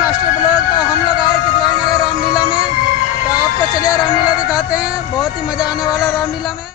Master blog. तो हम लोग आए किदवाई नगर रामलीला में, तो आपको चलिए रामलीला दिखाते हैं। बहुत ही मज़ा आने वाला रामलीला में।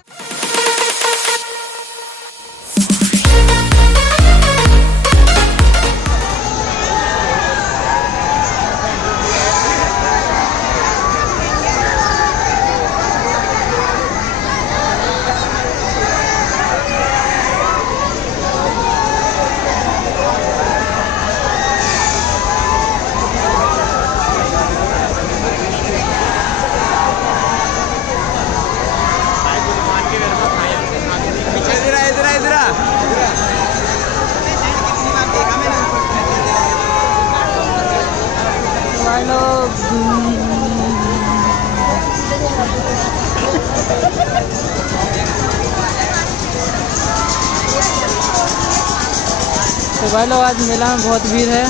तो भाई लोग आज मेला में बहुत भीड़ है।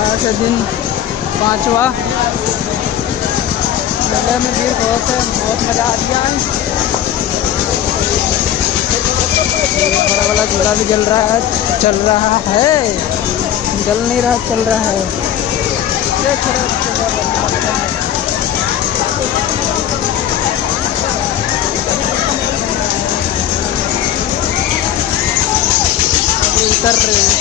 आज का दिन 5वां, मेले में भीड़ बहुत है, बहुत मज़ा आ गया है। बड़ा वाला झूला भी चल रहा है, चल नहीं रहा, चल रहा है। उतर रहे हैं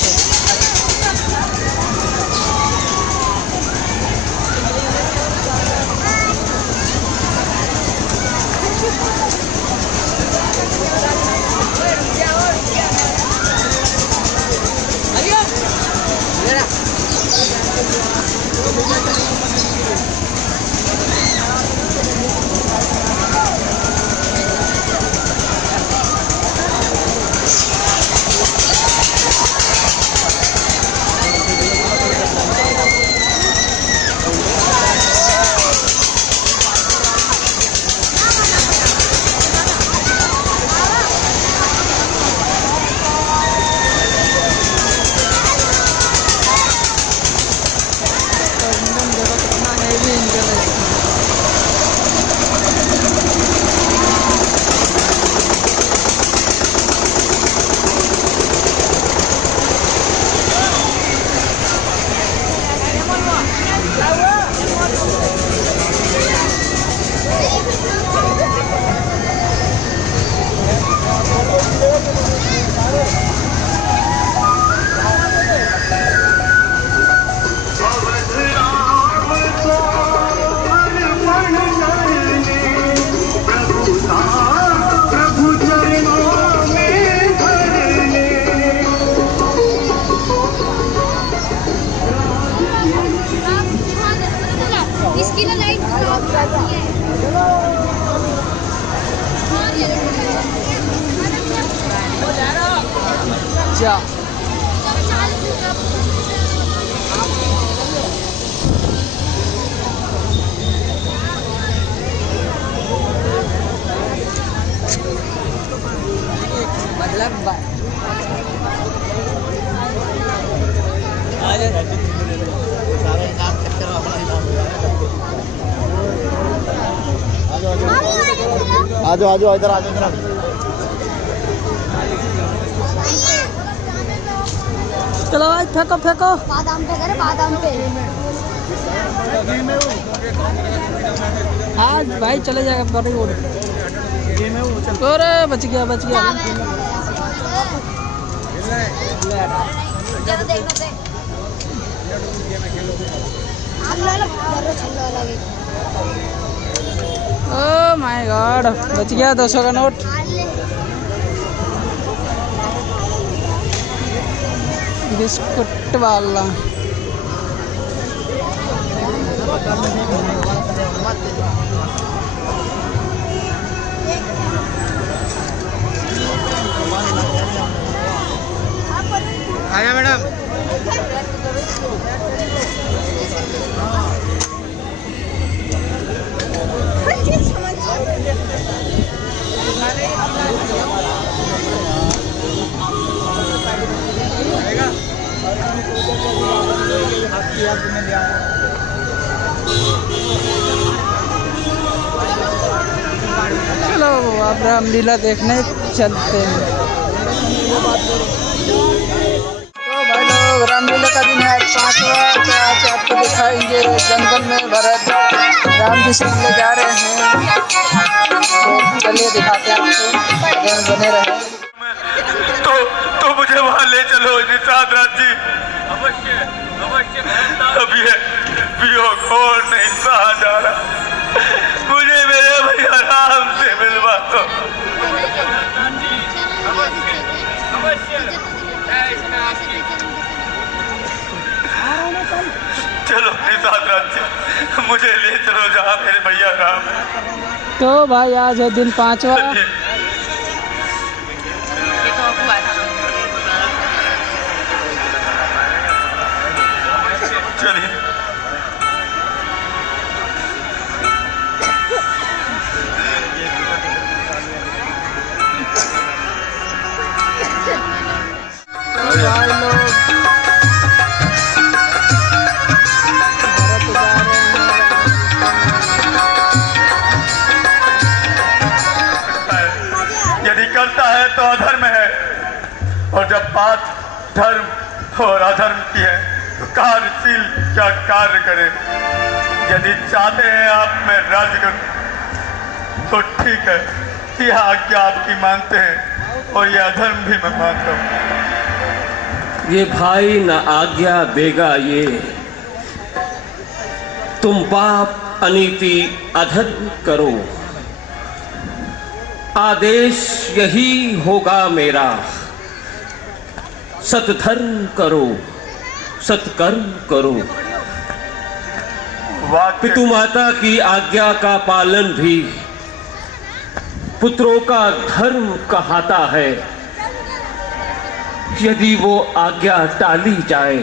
आजो आजो इधर आजो इधर। चलो भाई फेंको फेंको। बादाम पे करे, बादाम पे। हाँ भाई चले जाएगा बड़ी रोड। अरे बच गया बच गया। ओह माय गॉड, बच गया 200 का नोट। बिस्कुट वाला आया मैडम। चलो अब रामलीला देखने चलते हैं। तो भाई लोग रामलीला का दिन है 5वां। से आपको दिखाएंगे जंगल में भरत राम जी से मिलने जा रहे हैं। तो चलिए दिखाते हैं आपको, बने रहे। तो मुझे वहाँ ले चलो निषाद राज जी। अवश्य अवश्य। अब ये वियोग और नहीं सहा जा रहा, मुझे मेरे भैया राम से मिलवा दो। चलो निषाद राज जी, मुझे ले चलो जहाँ मेरे भैया राम है। तो भाई आज है दिन 5वां। चलिए भाई लोग भरत जा रहे हैं। यदि करता है तो अधर्म है, और जब बात धर्म और अधर्म की है तो कार्यशील क्या कार्य करे। यदि चाहते हैं आप मैं राज्य करूं तो ठीक है, यह आज्ञा आपकी मानते हैं और यह अधर्म भी मैं मानता हूं। ये भाई न आज्ञा देगा ये, तुम पाप अनीति अधर्म करो, आदेश यही होगा मेरा, सतधर्म करो सत्कर्म करो। पितु माता की आज्ञा का पालन भी पुत्रों का धर्म कहाता है। यदि वो आज्ञा टाली जाए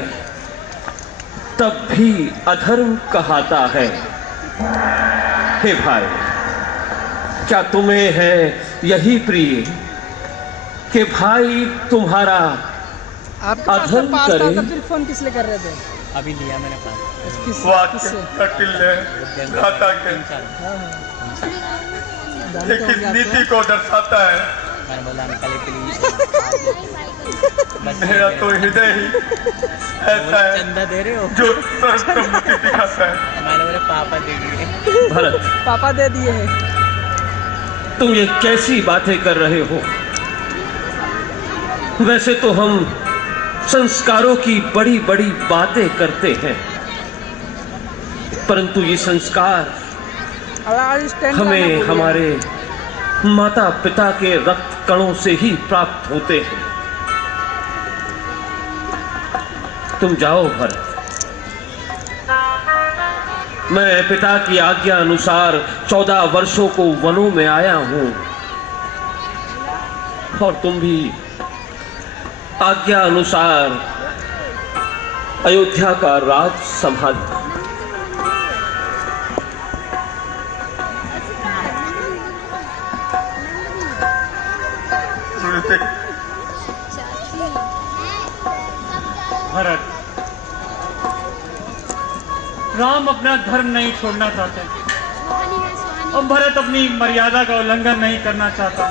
तब भी अधर्म कहाता है। हे भाई, क्या तुम्हें है यही प्रिय कि भाई तुम्हारा आपके पास तो पास था, तो फिर फोन किस लिए कर रहे थे? अभी लिया मैंने पास। वाक्य कटिल है, घाता के लेकिन नीति को दर्शाता है। मैंने बोला निकाले प्लीज। मेरा तो हृदय ही ऐसा है चंदा दे रहे हो जो सर्वसम्मति दिखाता है। मैंने बोले पापा दे दिए। भरत, पापा दे दिए हैं। तुम ये कैसी बातें कर रहे हो? वैसे तो हम संस्कारों की बड़ी बड़ी बातें करते हैं, परंतु ये संस्कार हमें हमारे माता पिता के रक्त कणों से ही प्राप्त होते हैं। तुम जाओ भरत, मैं पिता की आज्ञा अनुसार 14 वर्षों को वनों में आया हूं, और तुम भी आज्ञा अनुसार अयोध्या का राज संभालना। भरत, राम अपना धर्म नहीं छोड़ना चाहते और भरत अपनी मर्यादा का उल्लंघन नहीं करना चाहता।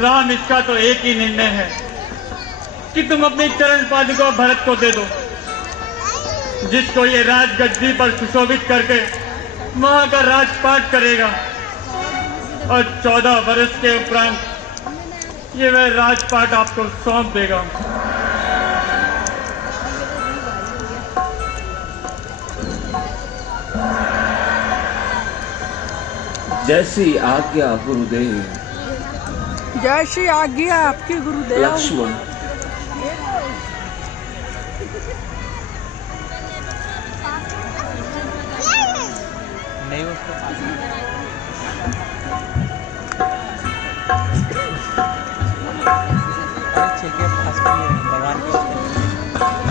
राम इसका तो एक ही निर्णय है कि तुम अपनी चरण पादुका भरत को दे दो, जिसको ये राजगद्दी पर सुशोभित करके वहां का राजपाट करेगा, और 14 वर्ष के उपरांत ये वह राजपाट आपको सौंप देगा। जैसी आज्ञा गुरुदेव। जैसी आज्ञा आपकी गुरुदेव। लक्ष्मण, नहीं उसको छिलके पास भगवान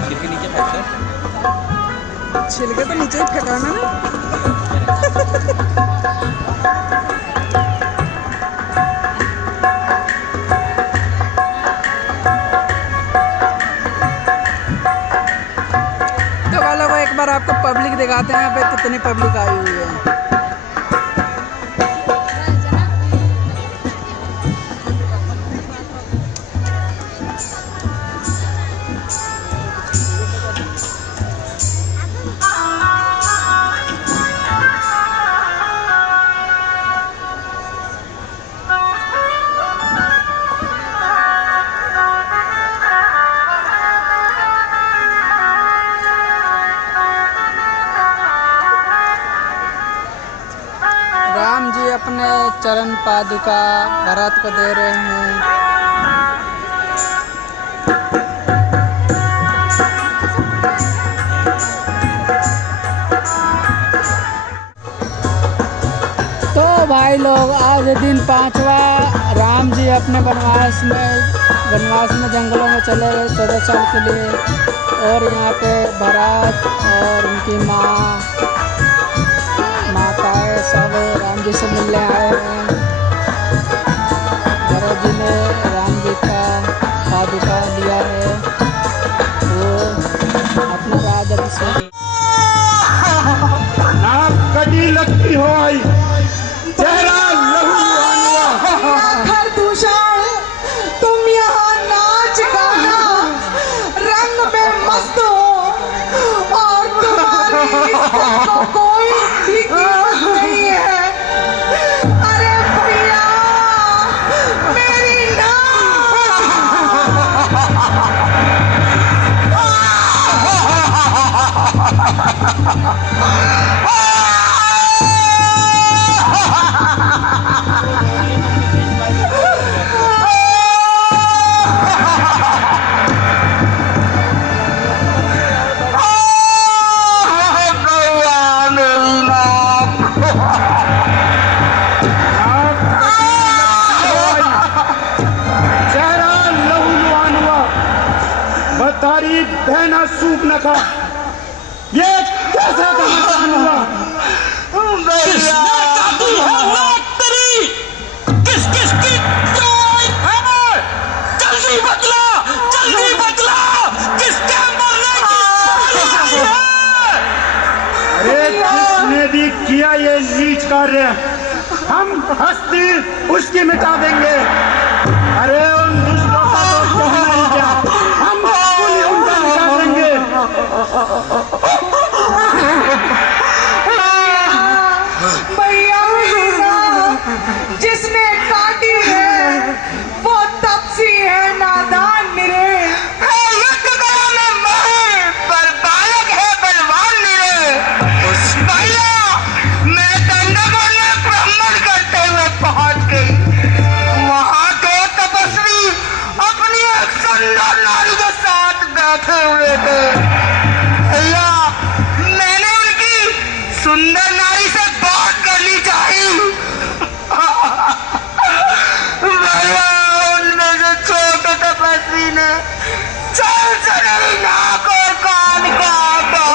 के नीचे फेंक दो। छिलके तो नीचे ही फेंकाना ना। एक बार आपको पब्लिक दिखाते हैं यहाँ पे कितनी पब्लिक आई हुई है। चरण पादुका भरत को दे रहे हैं। तो भाई लोग आज दिन 5वां, राम जी अपने वनवास में जंगलों में चले गए 14 साल के लिए, और यहाँ पे भरत और उनकी माताएं सब राम जी से मिलने आए हैं। भरत जी ने राम जी का पादुका लिया है, वो अपना राज अभिषेक कटी लगती हो आई चेहरा खरदूषण, तुम यहाँ नाच गाना रंग में मस्त हो और तुम्हारी इज्जत को कोई भी कीमत नहीं है। अरे भैया मेरी तारीफ बहना सूप न खा, ये कैसा कहानी हुआ? किसकी जल्दी बतला किसके मरने की? अरे जिसने भी किया ये नीच कार्य, हम हस्ती उसकी मिटा देंगे। अरे उन दुष्टों का तो कहना ही क्या, हम उनका मिटा देंगे। भैया जिसने काटी है वो तपसी है नादान निरे। नारी के साथ बैठे हुए थे भैया, मैंने उनकी सुंदर नारी से बात करनी चाहिए भैया। उनमें से छोटे तपस्वी ने चल चढ़ी नाक और कान काटा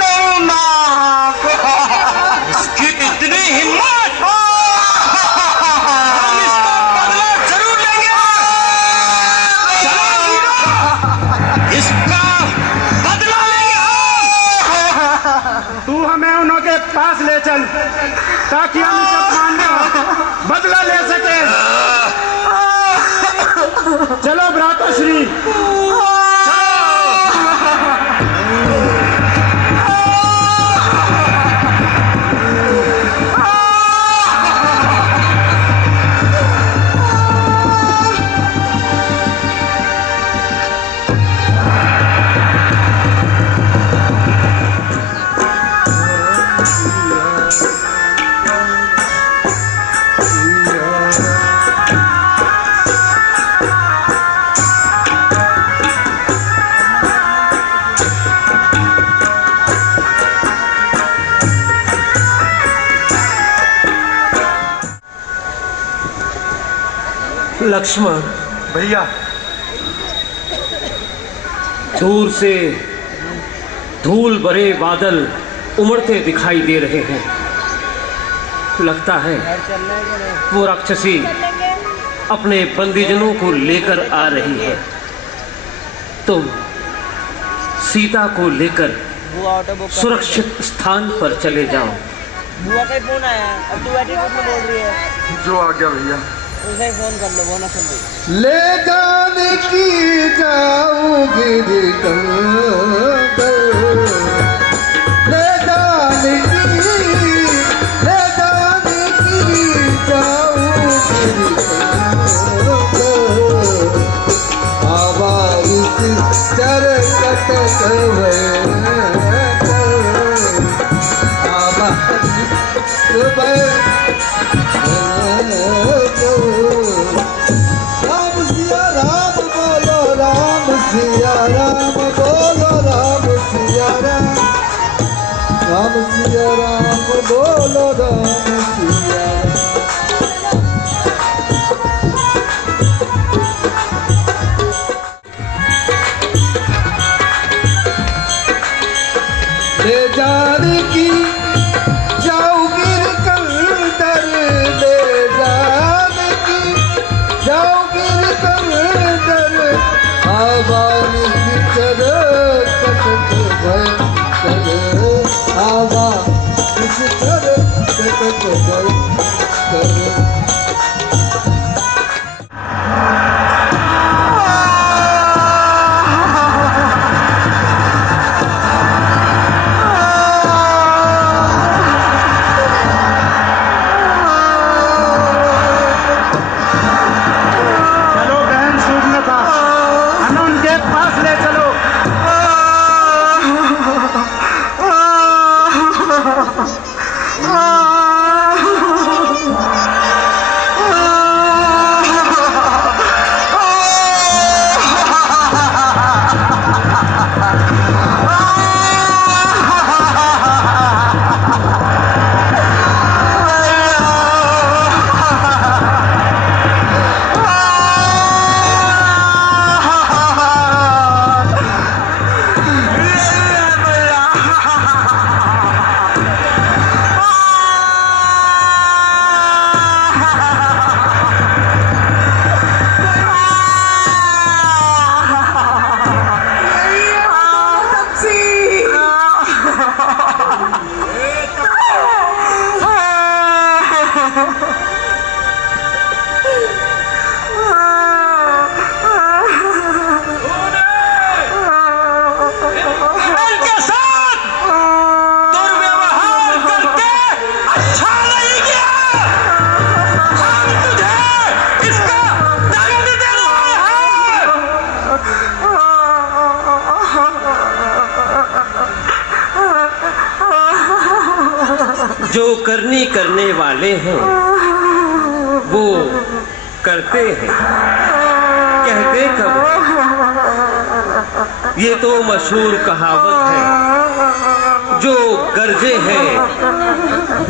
नहीं नाक। इसकी इतनी हिम्मत, तू हमें उनके पास ले चल ताकि हम इस अपमान का बदला ले सके। चलो भ्राताश्री, लक्ष्मण भैया दूर से धूल भरे बादल उमड़ते दिखाई दे रहे हैं। लगता है वो राक्षसी अपने बंदीजनों को लेकर आ रही है। तुम सीता को लेकर सुरक्षित स्थान पर चले जाओ। बुआ का फोन आया, अब तू एटीट्यूड में बोल रही है। जो आ गया भैया, उसे फोन कर लो, वो ना सुन रही। ले जाने की जाऊंगी ले जाने की जाऊंगी आवा इस चरकट आवा आवा निश्चर कटक भयंकर आवा निश्चर कटक भयंकर जो करनी करने वाले हैं वो करते हैं, कहते कब? ये तो मशहूर कहावत है, जो गरजे हैं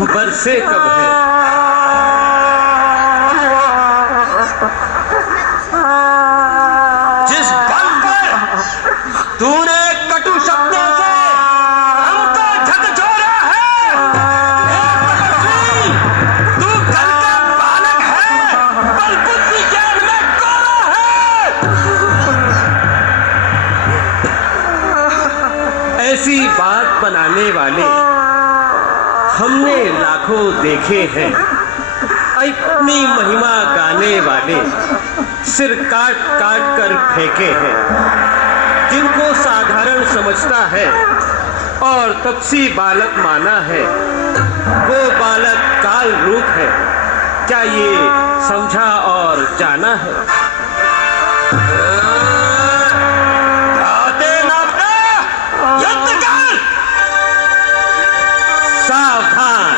बरसे कब है। जिस बल पर तूने कटु शब्दों से हमको झकझोरा है, तू कल का बालक है, बल बुद्धि ज्ञान में कोरा है। ऐसी बात बनाने वाले हमने लाखों देखे हैं, अपनी महिमा गाने वाले सिर काट काट कर फेंके हैं। जिनको साधारण समझता है और तपसी बालक माना है, वो बालक काल रूप है, क्या ये समझा और जाना है? सावधान।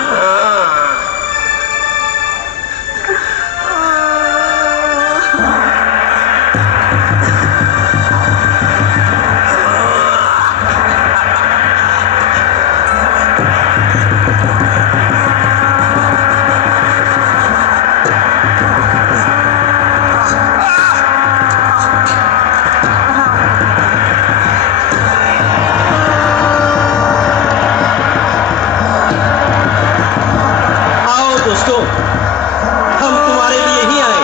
हम तुम्हारे लिए ही आए।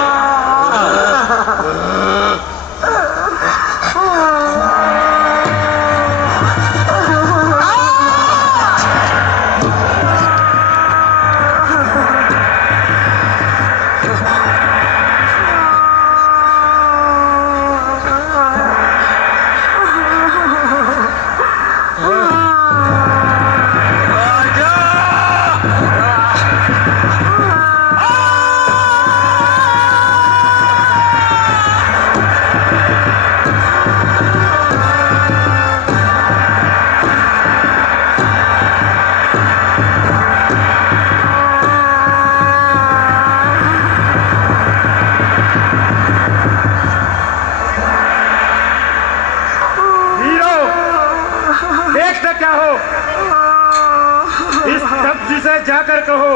जाकर कहो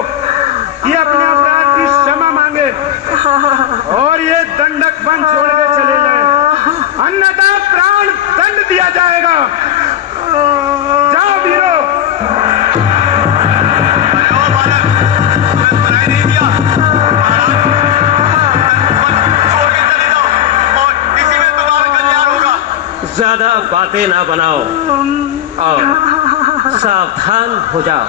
कि अपने अपराध की क्षमा मांगे और ये दंडक बन छोड़ के चले जाए, अन्यथा प्राण दंड दिया जाएगा। जाओ वीरो। ज्यादा बातें ना बनाओ और सावधान हो जाओ।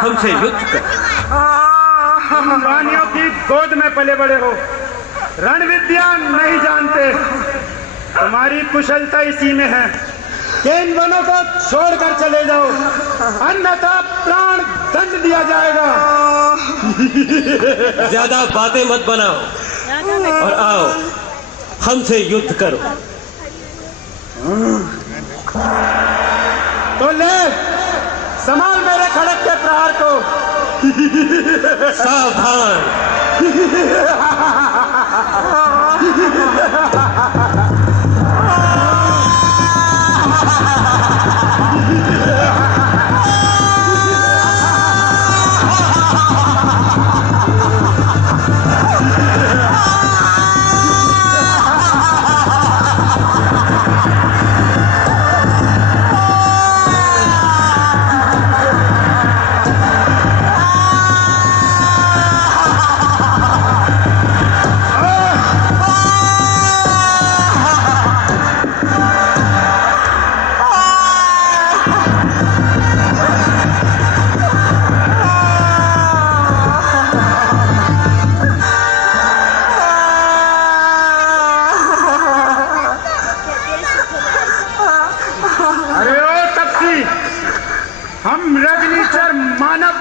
हमसे युद्ध कर। तुम रानियों की गोद में पले बड़े हो, रण विद्या नहीं जानते, तुम्हारी कुशलता इसी में है कि इन वनों को छोड़कर चले जाओ, अन्यथा प्राण दंड दिया जाएगा। ज्यादा बातें मत बनाओ और आओ हमसे युद्ध करो। तो ले संभाल मेरे खड़क के प्रहार को। सावधान।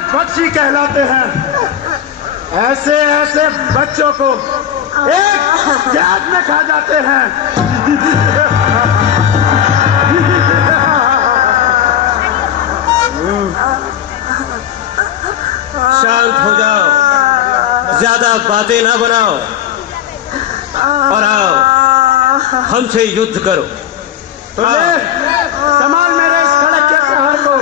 बख्शी कहलाते हैं, ऐसे ऐसे बच्चों को एक प्याज में खा जाते हैं। शांत हो जाओ, ज्यादा बातें ना बनाओ और आओ हमसे युद्ध करो। तो ले संभाल मेरे इस खड़क के प्रहार को।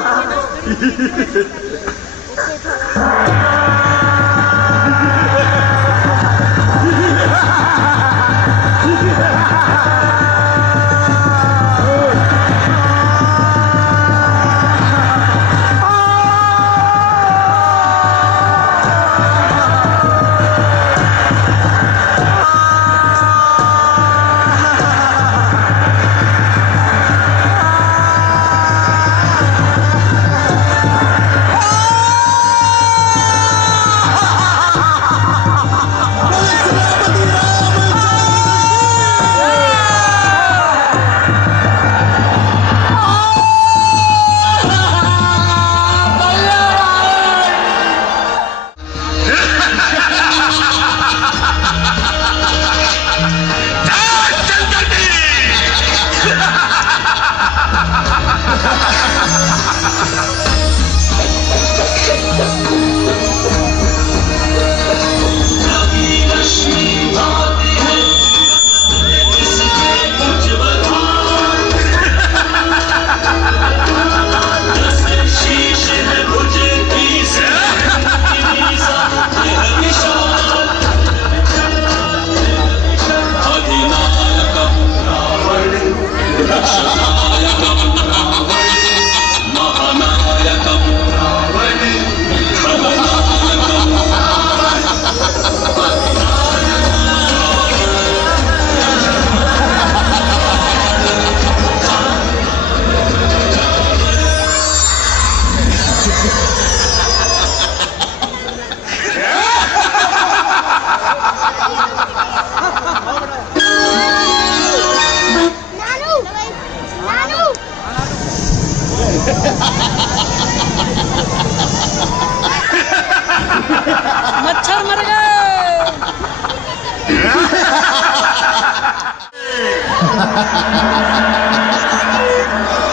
मच्छर मर गए।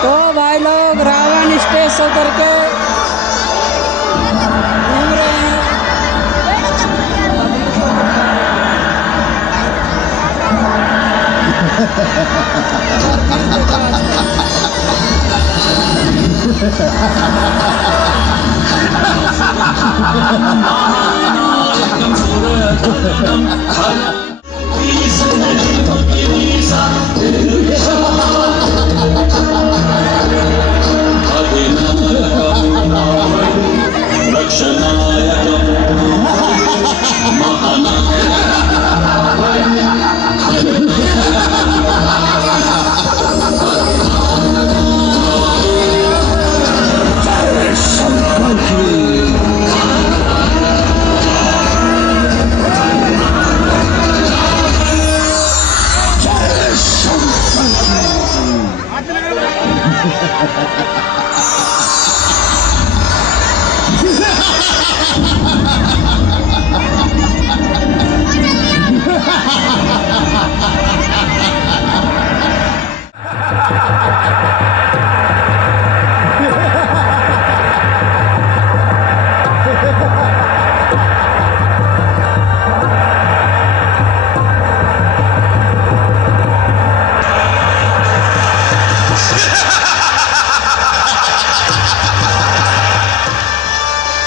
तो भाई लोग रावण स्टेज से उतर के घूम रहे हैं।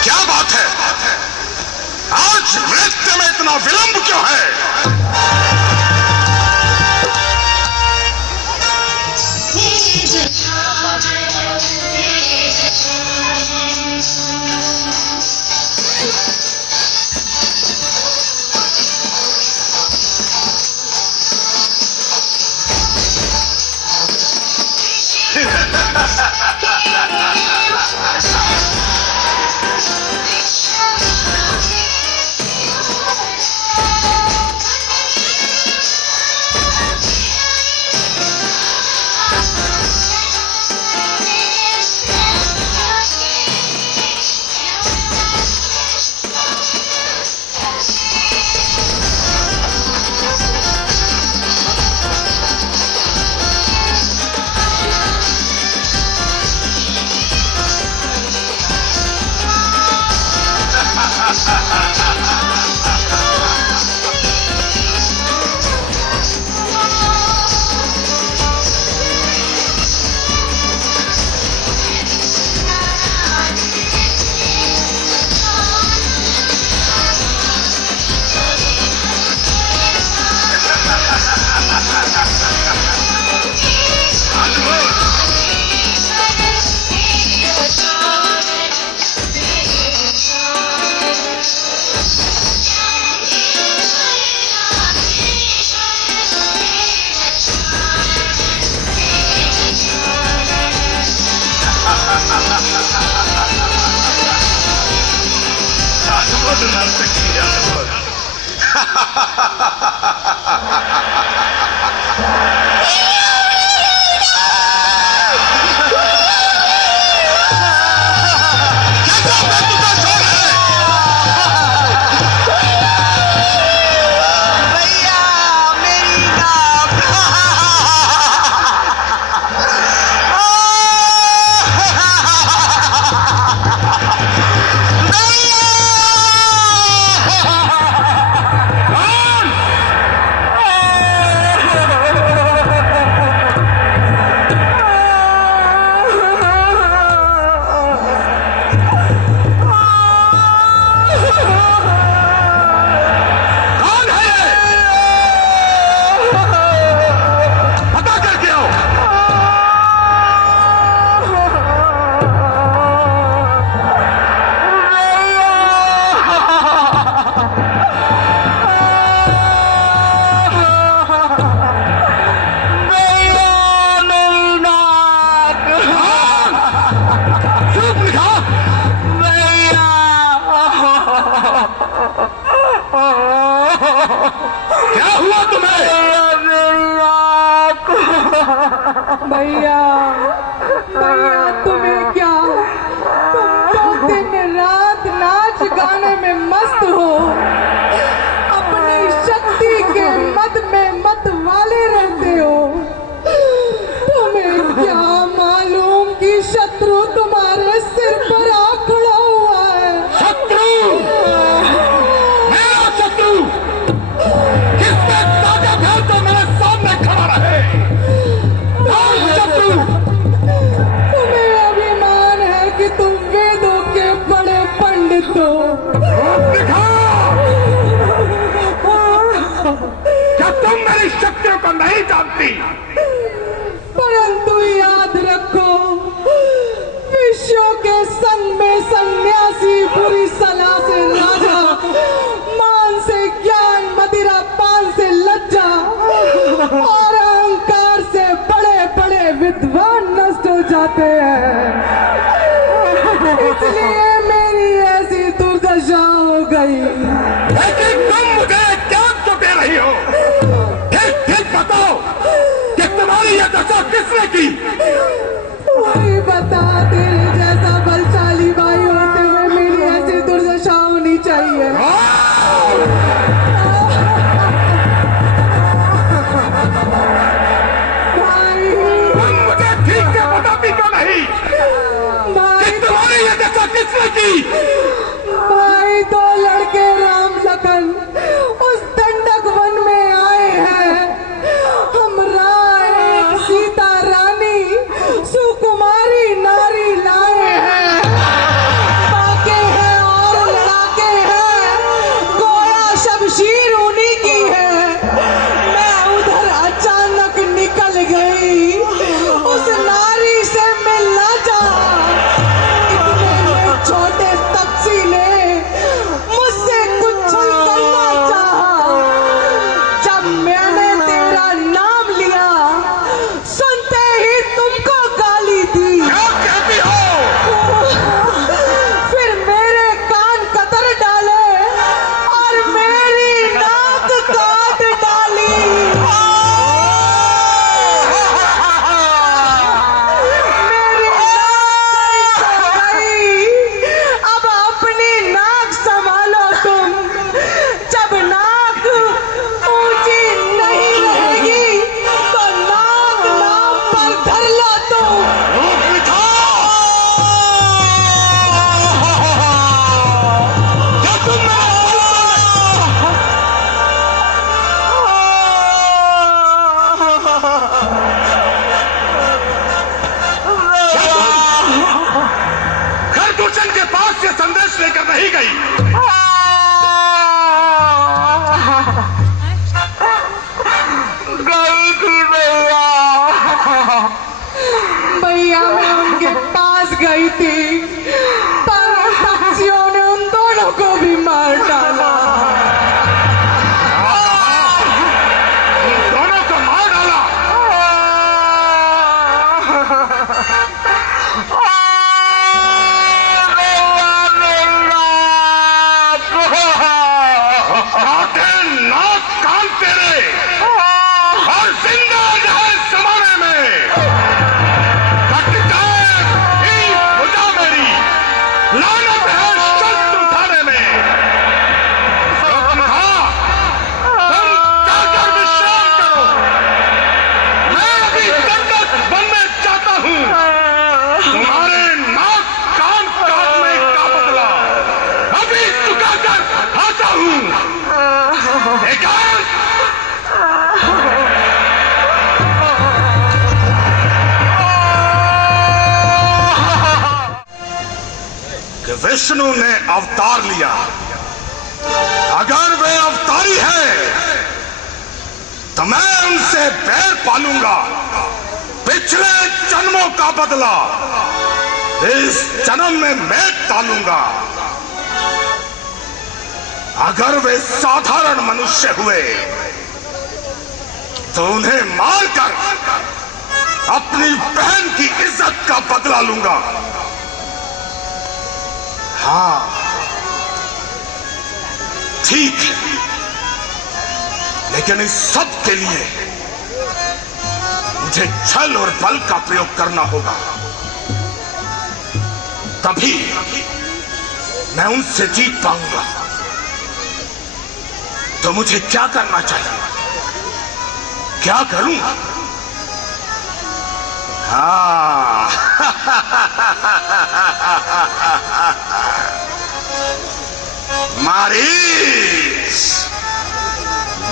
क्या बात है? आज नृत्य में इतना विलंब क्यों है? क्या हुआ तुम्हें? भैया भैया तुम्हें को नहीं जानती। परंतु याद रखो, विश्व के संग में सन्यासी, बुरी सलाह से राजा, मान से ज्ञान, मदिरा पान से लज्जा और अहंकार से बड़े बड़े विद्वान नष्ट हो जाते हैं। इसलिए मेरी ऐसी दुर्दशा हो गई। लेकिन तुम मुझे क्या तो दे रही हो? ठीक ठीक बताओ कि तुम्हारी यह दशा किसने की? वही बता, तेरे जैसा बलशाली भाई होते हुए मेरी ऐसी दुर्दशा होनी चाहिए। भाई, तुम मुझे ठीक से बताती क्यों नहीं कि तुम्हारी यह दशा किसने की? भाई, दो लड़के राम लखन उस दंडक वन में आए हैं। हम राय सीता रानी सुकुमारी नारी लाए हैं। बाके हैं और लड़ाके हैं, गोया शमशीर उन्हीं की है। मैं उधर अचानक निकल गई, उस नारी से मिलना चाहा। इतने में छोटे तपसी ने मुझसे कुछ करना चाहा। जब मैंने तेरा नाम लिया, सुनते ही तुमको गाली दी। क्या कहती हो? फिर मेरे कान कतर डाले और मेरी नाक काट डाली। मेरी नाक गई। अब अपनी नाक संभालो तुम। जब नाक ऊंची नहीं रहेगी तो नाक नाक पर धर लो तुम। क्या तुम खरदूषण के पास ये संदेश लेकर नहीं गई? गई थी भैया। भैया, मैं उनके पास गई थी, पर पक्षियों ने उन दोनों को भी मार डाला। उन दोनों को मार डाला? काटे नाक कान तेरे और जिंदा रहे इस जमाने में। कट जाए ई भुजा मेरी, लानत है शस्त्र उठाने में। तुम जाकर विश्राम करो, मैं अभी दंडक बनने चाहता हूँ। तुम्हारे नाक कान काटने का बदला अभी चुका कर आता हूँ। एकांत कि विष्णु ने अवतार लिया। अगर वे अवतारी है तो मैं उनसे बैर पालूंगा। पिछले जन्मों का बदला इस जन्म में मैं टालूंगा। अगर वे साधारण मनुष्य हुए तो उन्हें मारकर अपनी बहन की इज्जत का बदला लूंगा। हाँ ठीक है, लेकिन इस सब के लिए मुझे छल और बल का प्रयोग करना होगा। तभी मैं उनसे जीत पाऊंगा। तो मुझे क्या करना चाहिए, क्या करूं? हाँ मारीच,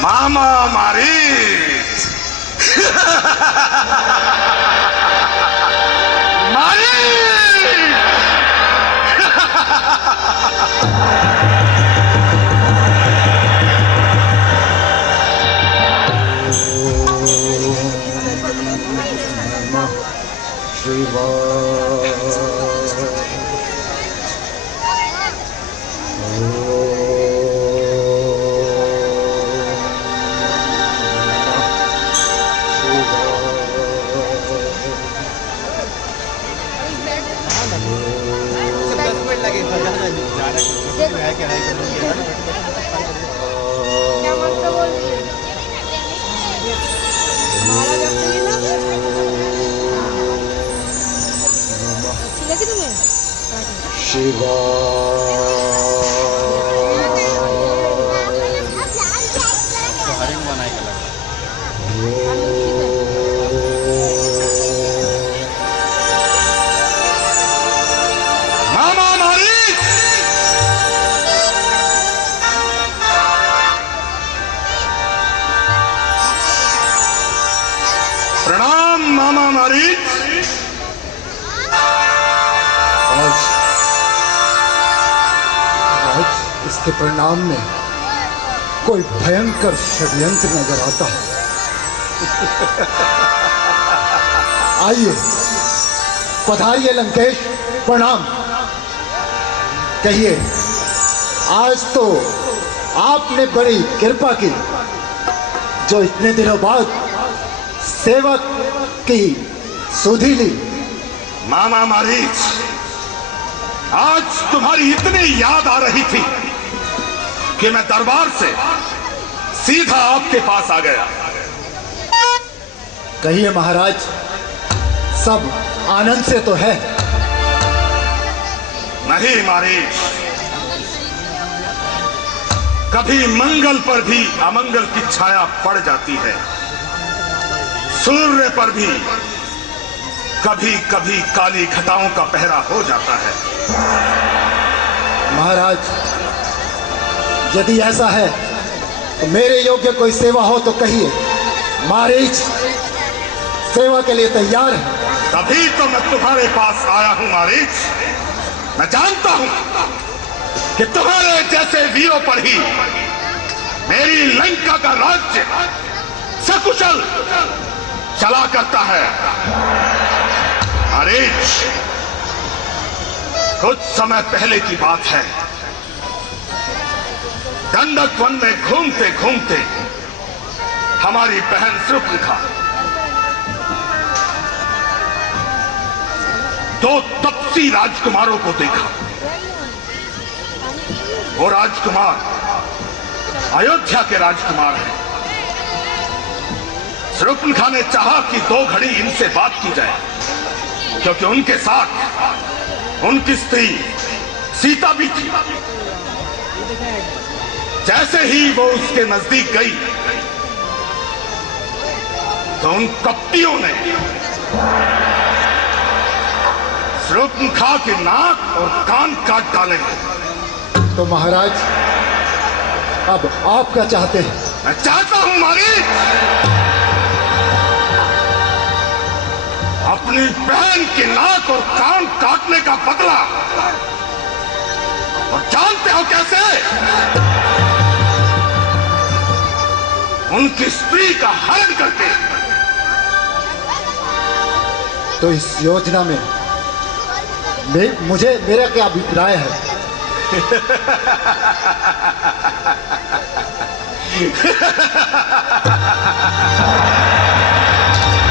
मामा मारीच। मारीच। क्या मंत्र बोल रही है? माला जप रही है ना? अच्छी लगी तुम्हें? शिवा मामा मारीच, प्रणाम मामा मारीच। आज इसके परिणाम में कोई भयंकर षड्यंत्र नजर आता है। आइए पधारिए लंकेश, प्रणाम। कहिए, आज तो आपने बड़ी कृपा की, जो इतने दिनों बाद सेवक की सुधि ली। मामा मारीच, आज तुम्हारी इतनी याद आ रही थी कि मैं दरबार से सीधा आपके पास आ गया। कहिए महाराज, सब आनंद से तो है? नहीं मारीच, कभी मंगल पर भी अमंगल की छाया पड़ जाती है। सूर्य पर भी कभी कभी काली घटाओं का पहरा हो जाता है। महाराज, यदि ऐसा है तो मेरे योग्य कोई सेवा हो तो कहिए। मारीच सेवा के लिए तैयार है। तभी तो मैं तुम्हारे पास आया हूं मारीच। मैं जानता हूं कि तुम्हारे जैसे वीरों पर ही मेरी लंका का राज्य सकुशल चला करता है। मारीच, कुछ समय पहले की बात है, दंडक वन में घूमते घूमते हमारी बहन शूर्पणखा दो तपसी राजकुमारों को देखा। वो राजकुमार अयोध्या के राजकुमार हैं। शूर्पणखा ने चाहा कि 2 घड़ी इनसे बात की जाए, क्योंकि उनके साथ उनकी स्त्री सीता भी थी। जैसे ही वो उसके नजदीक गई तो उन कपटियों ने शूर्पणखा के नाक और कान काट डाले। तो महाराज, अब आप क्या चाहते हैं? मैं चाहता हूं मारीच, अपनी बहन के नाक और कान काटने का बदला। और जानते हो कैसे? उनकी स्त्री का हरण करके। तो इस योजना में मेरा क्या अभिप्राय है?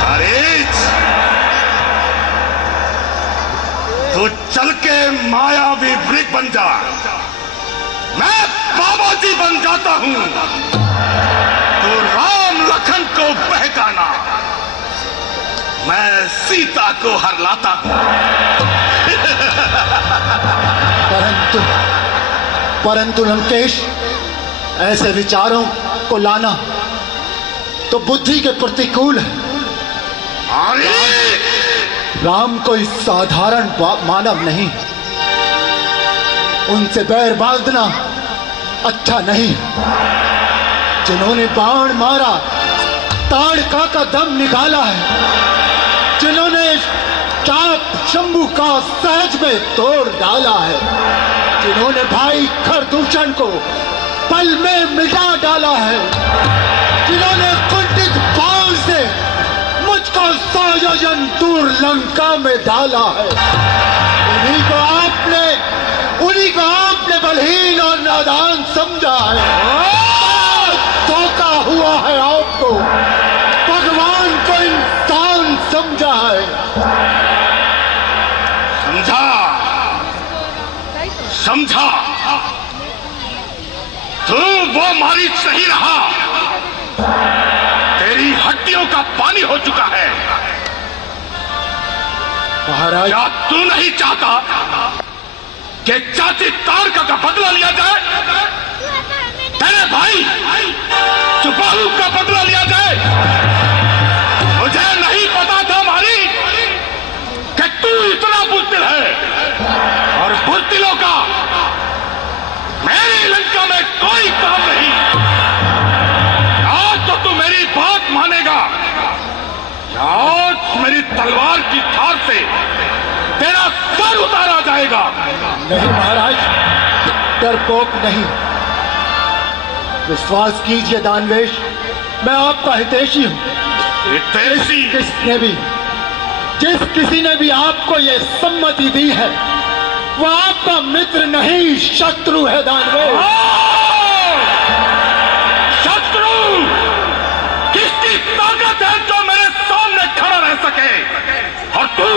मारीच, तू चल के मायावी वृक्ष बन जा, मैं बाबा जी बन जाता हूं। तो राम लखन को बहकाना, मैं सीता को हरलाता हूं। परंतु लंकेश, ऐसे विचारों को लाना तो बुद्धि के प्रतिकूल है। राम कोई साधारण मानव नहीं, उनसे बैर बांधना अच्छा नहीं। जिन्होंने बाण मारा, ताड़का का दम निकाला है, जिन्होंने चाप शंभू का सहज में तोड़ डाला है, जिन्होंने भाई खरदूषण को पल में मिटा डाला है, जिन्होंने कुंठित बाण से मुझको सायोजन दूर लंका में डाला है, उन्हीं को आपने बलहीन और नादान समझा है। धोखा हुआ है आपको, भगवान को इंसान समझा है। समझा समझा तू वो मारीच नहीं रहा, तेरी हड्डियों का पानी हो चुका है। महाराज, क्या तू नहीं चाहता कि चाची तारका का बदला लिया जाए, तेरे भाई सुबाहु का बदला लिया जाए? मुझे नहीं पता था मारी कि तू इतना बुज़दिल है, और बुज़दिलों का मेरी लंका में कोई काम नहीं। आज तो तू मेरी बात मानेगा, आज मेरी तलवार की धार से तेरा सर उतारा जाएगा। नहीं महाराज, डरपोक नहीं, विश्वास कीजिए दानवेश, मैं आपका हितैषी हूं। हितैषी? जिस किसी ने भी आपको ये सम्मति दी है वो आपका मित्र नहीं, शत्रु है दानवेश। शत्रु? किसकी ताकत है जो मेरे सामने खड़ा रह सके? और तू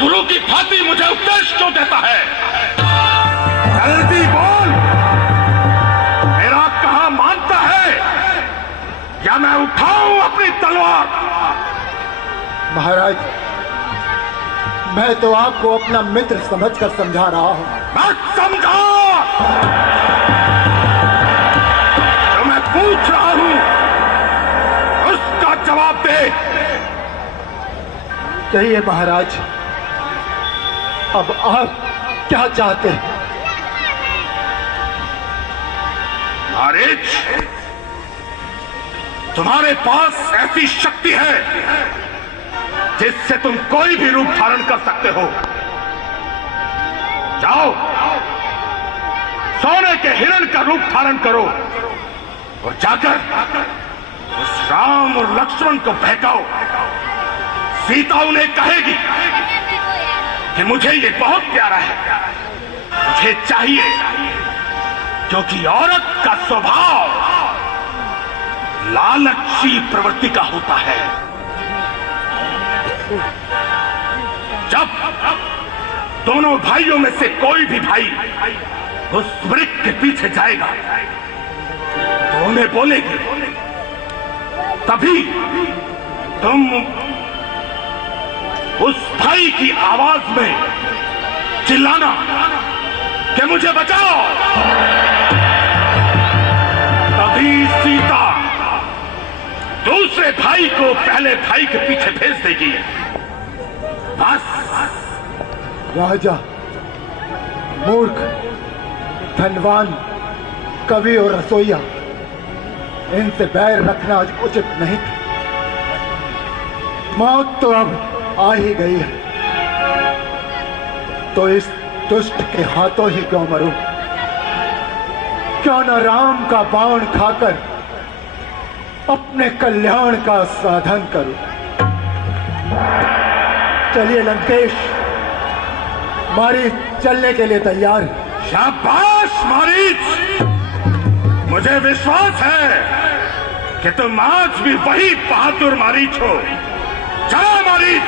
गुरु की भांति मुझे उपदेश क्यों देता है? जल्दी बोल, मेरा कहां मानता है, या मैं उठाऊं अपनी तलवार? महाराज, मैं तो आपको अपना मित्र समझकर समझा रहा हूं। मत समझा, जो मैं पूछ रहा हूं उसका जवाब दे। कहिए महाराज, अब आप क्या चाहते हैं? मारीच, तुम्हारे पास ऐसी शक्ति है जिससे तुम कोई भी रूप धारण कर सकते हो। जाओ, सोने के हिरण का रूप धारण करो और जाकर उस राम और लक्ष्मण को बहकाओ। सीता उन्हें कहेगी कि मुझे ये बहुत प्यारा है, मुझे चाहिए, क्योंकि औरत का स्वभाव लालची प्रवृत्ति का होता है। जब दोनों भाइयों में से कोई भी भाई उस वृक्ष के पीछे जाएगा तो उन्हें बोलेगी, तभी तुम उस भाई की आवाज में चिल्लाना कि मुझे बचाओ। तभी सीता दूसरे भाई को पहले भाई के पीछे भेज देगी। बस। राजा, मूर्ख, धनवान, कवि और रसोइया, इनसे बैर रखना उचित नहीं था। मौत तो अब आ ही गई है, तो इस दुष्ट के हाथों ही क्यों मरूं? क्यों न राम का बाण खाकर अपने कल्याण का साधन करूं? चलिए लंकेश, मारीच चलने के लिए तैयार है। शाबाश मारीच, मुझे विश्वास है कि तुम आज भी वही बहादुर मारीच हो। चलो मारीच।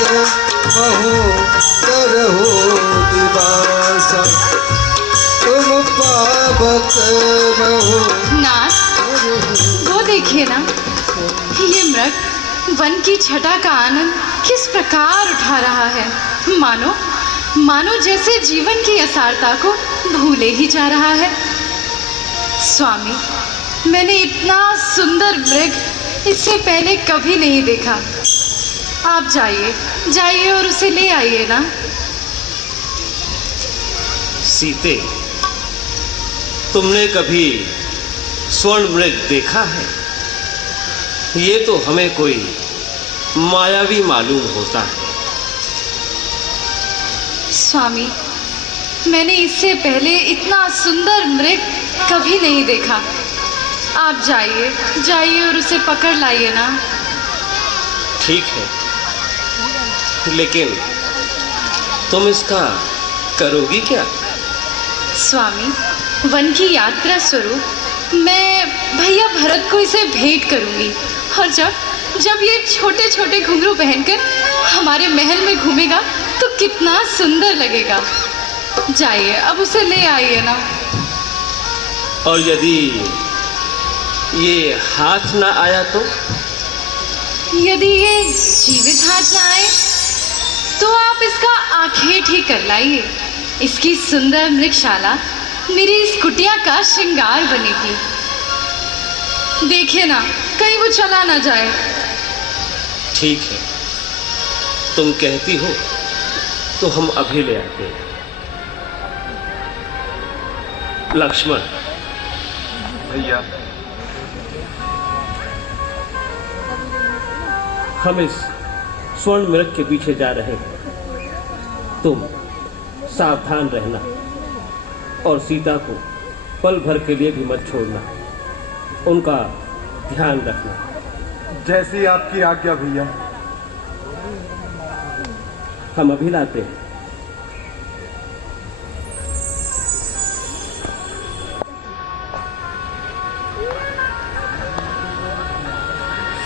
महु करहु दिवासा तुम पावक महु। नाथ, वो देखिए ना, ये मृग वन की छटा का आनंद किस प्रकार उठा रहा है। मानो मानो जैसे जीवन की असारता को भूले ही जा रहा है। स्वामी, मैंने इतना सुंदर मृग इससे पहले कभी नहीं देखा। आप जाइए जाइए और उसे ले आइए ना। सीते, तुमने कभी स्वर्ण मृग देखा है? ये तो हमें कोई मायावी मालूम होता है। स्वामी, मैंने इससे पहले इतना सुंदर मृग कभी नहीं देखा। आप जाइए जाइए और उसे पकड़ लाइए ना। ठीक है, लेकिन तुम इसका करोगी क्या? स्वामी, वन की यात्रा स्वरूप मैं भैया भरत को इसे भेंट करूंगी, और जब ये छोटे छोटे घुंघरू पहनकर हमारे महल में घूमेगा तो कितना सुंदर लगेगा। जाइए, अब उसे ले आइए ना। और यदि ये हाथ ना आया तो? यदि ये जीवित हाथ ना आए तो आप इसका आखेट ही कर लाइए। इसकी सुंदर मृगशाला मेरी इस कुटिया का श्रृंगार बनेगी। देखिए ना, कहीं वो चला ना जाए। ठीक है, तुम कहती हो तो हम अभी ले आते हैं। लक्ष्मण। भैया, हम इस स्वर्ण मृग के पीछे जा रहे हैं। तुम सावधान रहना और सीता को पल भर के लिए भी मत छोड़ना। उनका ध्यान रखना। जैसी आपकी आज्ञा भैया। हम अभी लाते हैं।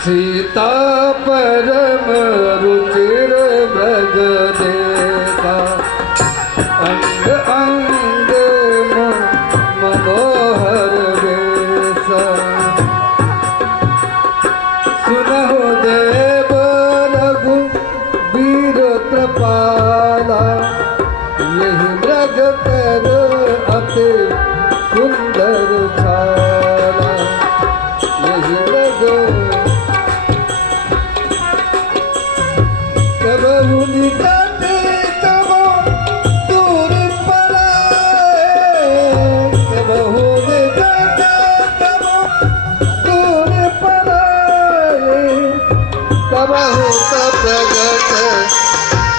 सीता परम रुचिर मृग देखा, अंग अंग मनोहर वेसा। सुनहु देव रघु वीर कृपाला, यही मृग कर अति सुंदर छाला। यही मृग कबहु निकट कबो दूर पलाए, कबहु निकट कबो दूर पलाए। कबहु प्रगट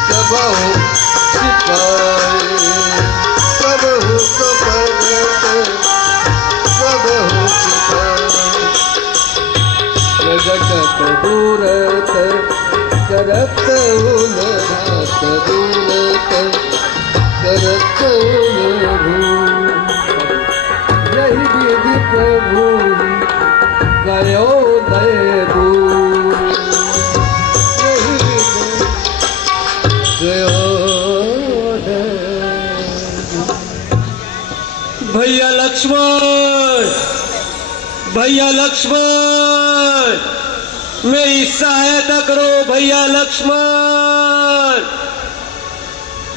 कबहु छिपाए, कबहु प्रगट कबहु छिपाए। प्रगट दूरत करत उलघात, दूरत करत उलघूत। यही विधि प्रभु गयो दय दूर, यही विधि गयो दय। भैया लक्ष्मण, भैया लक्ष्मण, मेरी सहायता करो भैया लक्ष्मण।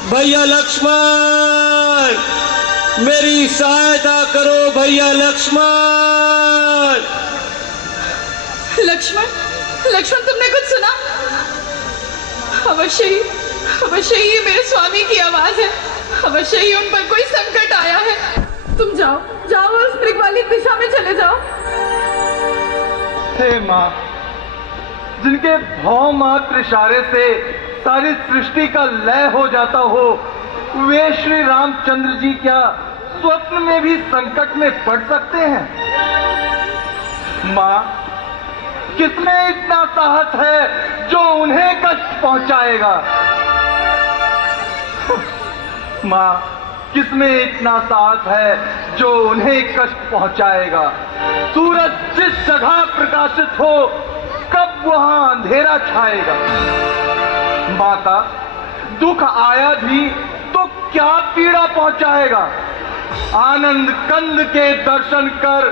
भैया लक्ष्मण, मेरी सहायता करो भैया लक्ष्मण। लक्ष्मण, लक्ष्मण, तुमने कुछ सुना? अवश्य ही मेरे स्वामी की आवाज है। अवश्य ही उन पर कोई संकट आया है। तुम जाओ जाओ, उस मृग वाली दिशा में चले जाओ। हे माँ, जिनके भाव मात्र इशारे से सारी सृष्टि का लय हो जाता हो, वे श्री रामचंद्र जी क्या स्वप्न में भी संकट में पड़ सकते हैं? माँ, किसमें इतना साहस है जो उन्हें कष्ट पहुंचाएगा? माँ, किसमें इतना साहस है जो उन्हें कष्ट पहुंचाएगा? सूरज जिस जगह प्रकाशित हो, कब वहां अंधेरा छाएगा? माता, दुख आया भी तो क्या पीड़ा पहुंचाएगा। आनंद कंद के दर्शन कर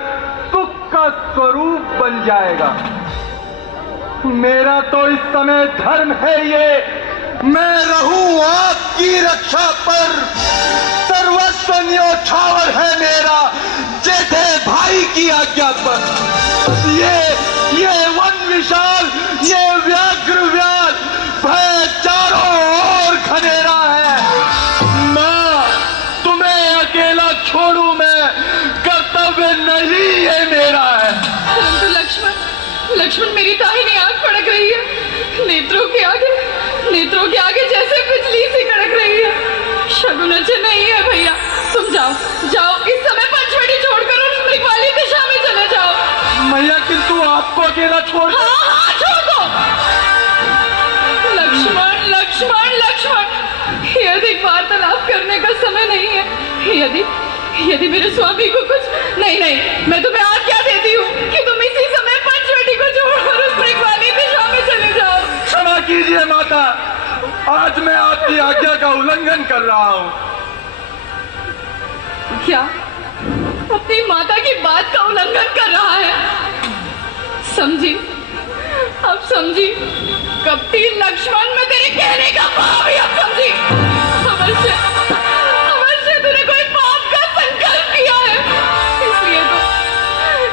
सुख का स्वरूप बन जाएगा। मेरा तो इस समय धर्म है ये, मैं रहूं आपकी रक्षा पर। सर्वस्व न्योछावर है मेरा जेठे भाई की आज्ञा पर। ये वन विशाल, ये व्याघ्र व्याल, भय चारों ओर खनेरा है। मां, तुम्हें अकेला छोड़ू मैं, कर्तव्य नहीं ये मेरा है। परंतु लक्ष्मण, मेरी दाहिनी आंख फड़क रही है। नेत्रों के आगे जैसे बिजली सी कड़क रही है। शगुन अच्छे नहीं है भैया। तुम जाओ, इस समय पंचवटी छोड़कर उस मृग वाली दिशा में चले जाओ। मैया, किंतु आपको अकेला छोड़। हाँ, छोड़ दो। लक्ष्मण, ये अधिक वार्तालाप करने का समय नहीं है। यदि मेरे स्वामी को कुछ नहीं, मैं तुम्हें आज्ञा देती हूँ कि तुम इसी समय पंचवटी को छोड़कर उस मृग वाली दिशा में चले जाओ। क्षमा कीजिए माता, आज मैं आपकी आज्ञा का उल्लंघन कर रहा हूँ। क्या अपनी माता की बात का उल्लंघन कर रहा है? समझी, अब समझी। कपटी लक्ष्मण, मैं तेरे कहने का भाव ही अब समझी। अवश्य तूने कोई पाप का संकल्प किया है।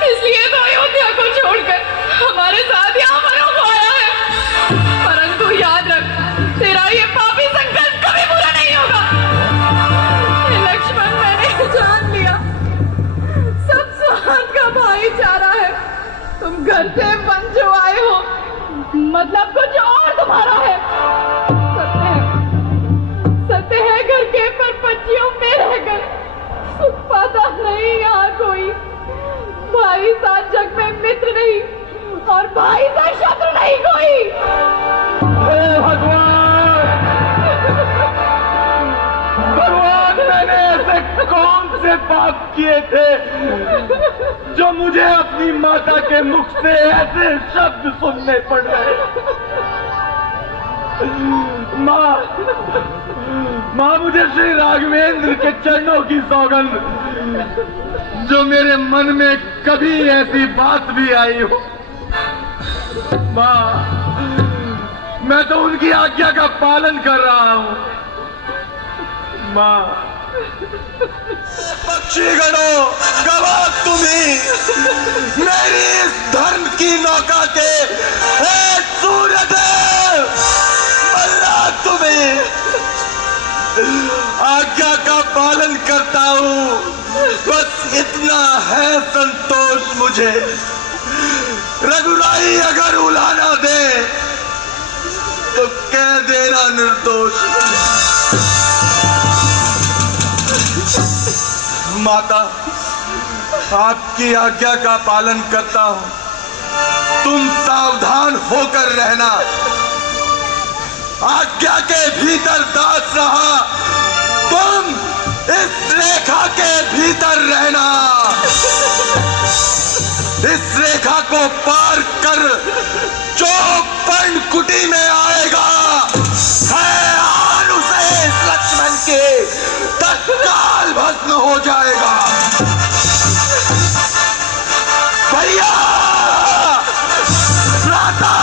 इसलिए तो अयोध्या को छोड़कर हमारे साथ यहाँ मरो को आया है। परंतु याद रख, तेरा ये पापी संकल्प कभी पूरा नहीं होगा। लक्ष्मण, मैंने जान लिया, सब स्वार्थ का भाईचारा है। तुम घर से वन जो आए हो, मतलब कुछ और तुम्हारा है। सत्य है घर के परपंचियों में रहकर सुख पाता नहीं यहाँ कोई। भाई साथ जग में मित्र नहीं और भाई सा शत्रु नहीं कोई। हे भगवान, मैंने ऐसे कौन से पाप किए थे जो मुझे अपनी माता के मुख से ऐसे शब्द सुनने पड़ रहे। माँ, मुझे श्री राघवेंद्र के चरणों की सौगंध, जो मेरे मन में कभी ऐसी बात भी आई हो। माँ, मैं तो उनकी आज्ञा का पालन कर रहा हूँ। माँ, पक्षीगणों, गवाह तुम्ही, मेरी इस धर्म की नौका के हे सूर्यदेव, मल्ला तुम्हें आज्ञा का पालन करता हूँ। बस इतना है संतोष मुझे। रघुराई अगर उलाना दे तो कह देना निर्दोष। माता, आपकी आज्ञा का पालन करता हूँ। तुम सावधान होकर रहना। आज्ञा के भीतर दास रहा, तुम इस रेखा के भीतर रहना। इस रेखा को पार कर जो पर्ण कुटी में आएगा, है अनुशेष लक्ष्मण के तत्काल भस्म हो जाएगा। भैया, भ्राता,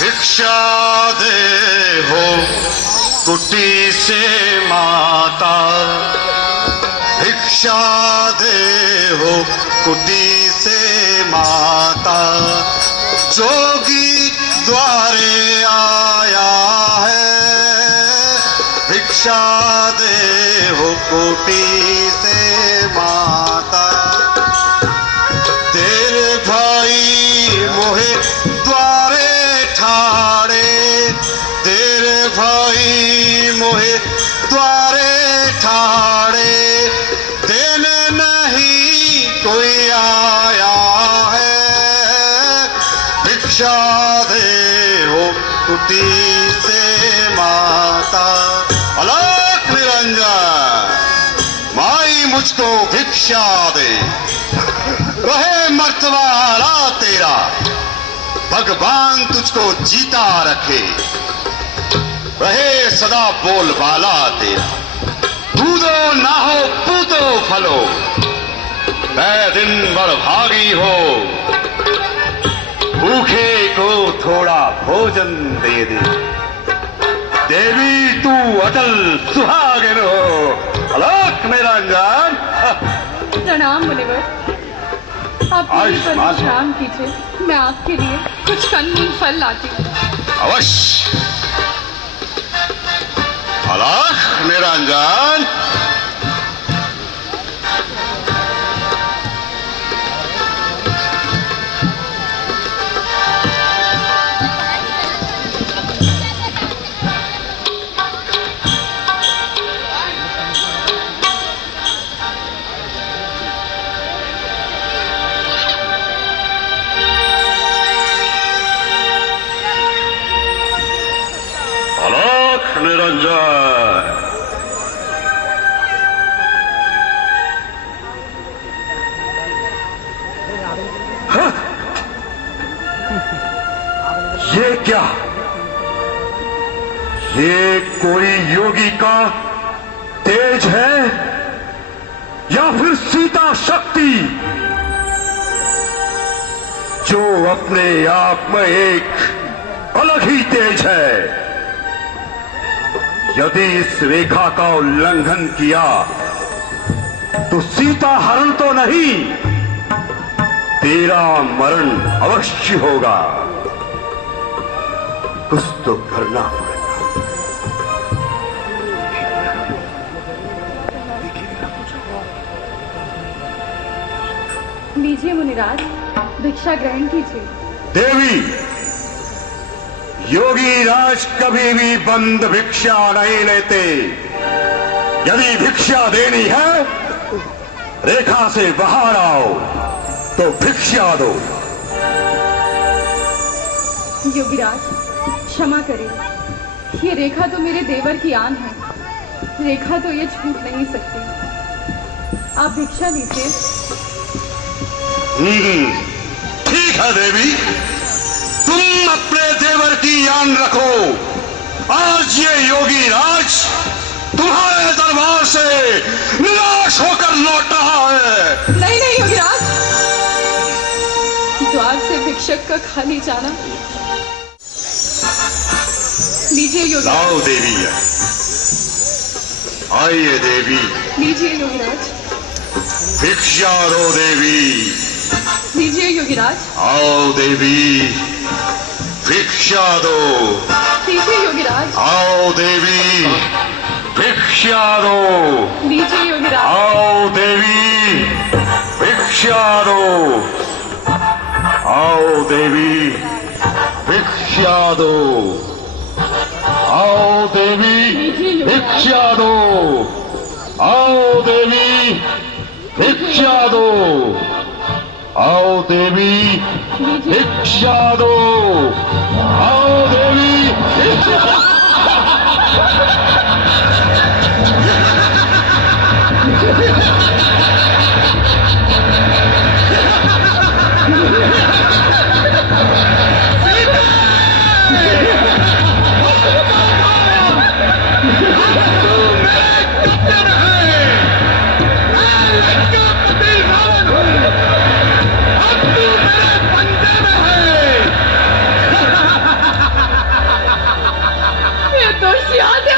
भिक्षा दे हो कुटी से माता, भिक्षा दे हो कुटी से माता। जोगी द्वारे आया है, भिक्षा दे हो कुटी से माता। तेरे भाई मोहे द्वारे ठाड़े, तेरे भाई मोहे द्वारे ठाड़े, मिट्टी से माता अलख निरंजन माई मुझको भिक्षा दे रहे मर्तबा आला तेरा भगवान तुझको जीता रखे रहे सदा बोलबाला तेरा कूदो ना हो पूतो फलो मैं दिन भर भागी हो भूखे को थोड़ा भोजन दे दे देवी तू अटल सुहागिन हो अलख निरंजन। प्रणाम मुनिवर, आप मेरे पर विश्राम कीजिए, मैं आपके लिए कुछ कंद फल लाती हूँ। अवश्य अलख निरंजन। निरंजन ये क्या? ये कोई योगी का तेज है या फिर सीता शक्ति जो अपने आप में एक अलग ही तेज है। यदि इस रेखा का उल्लंघन किया तो सीता हरण तो नहीं, तेरा मरण अवश्य होगा। कुछ तो करना पड़ेगा। लीजिए मुनिराज, भिक्षा ग्रहण कीजिए। देवी, योगी राज कभी भी बंद भिक्षा नहीं लेते। यदि भिक्षा देनी है रेखा से बाहर आओ तो भिक्षा दो। योगीराज क्षमा करें, ये रेखा तो मेरे देवर की आन है, रेखा तो ये छूट नहीं सकती। आप भिक्षा लीजिए। ठीक है देवी, तुम अपने देवर की आन रखो। आज ये योगी राज तुम्हारे दरबार से निराश होकर लौट रहा है। नहीं नहीं योगीराज, द्वार से भिक्षक का खाली जाना। लीजिए योगीराज। लाओ देवी, आइए देवी। लीजिए योगीराज। भिक्षा दो देवी। लीजिए योगीराज। आओ देवी, भिक्षा दो। लीजिए योगीराज। आओ देवी, भिक्षा दो। लीजिए योगीराज। आओ देवी, भिक्षा दो। आओ देवी, भिक्षा दो। आओ देवी, भिक्षा दो। आओ देवी, भिक्षा दो। आओ देवी, भिक्षा दो। आओ देवी, भिक्षा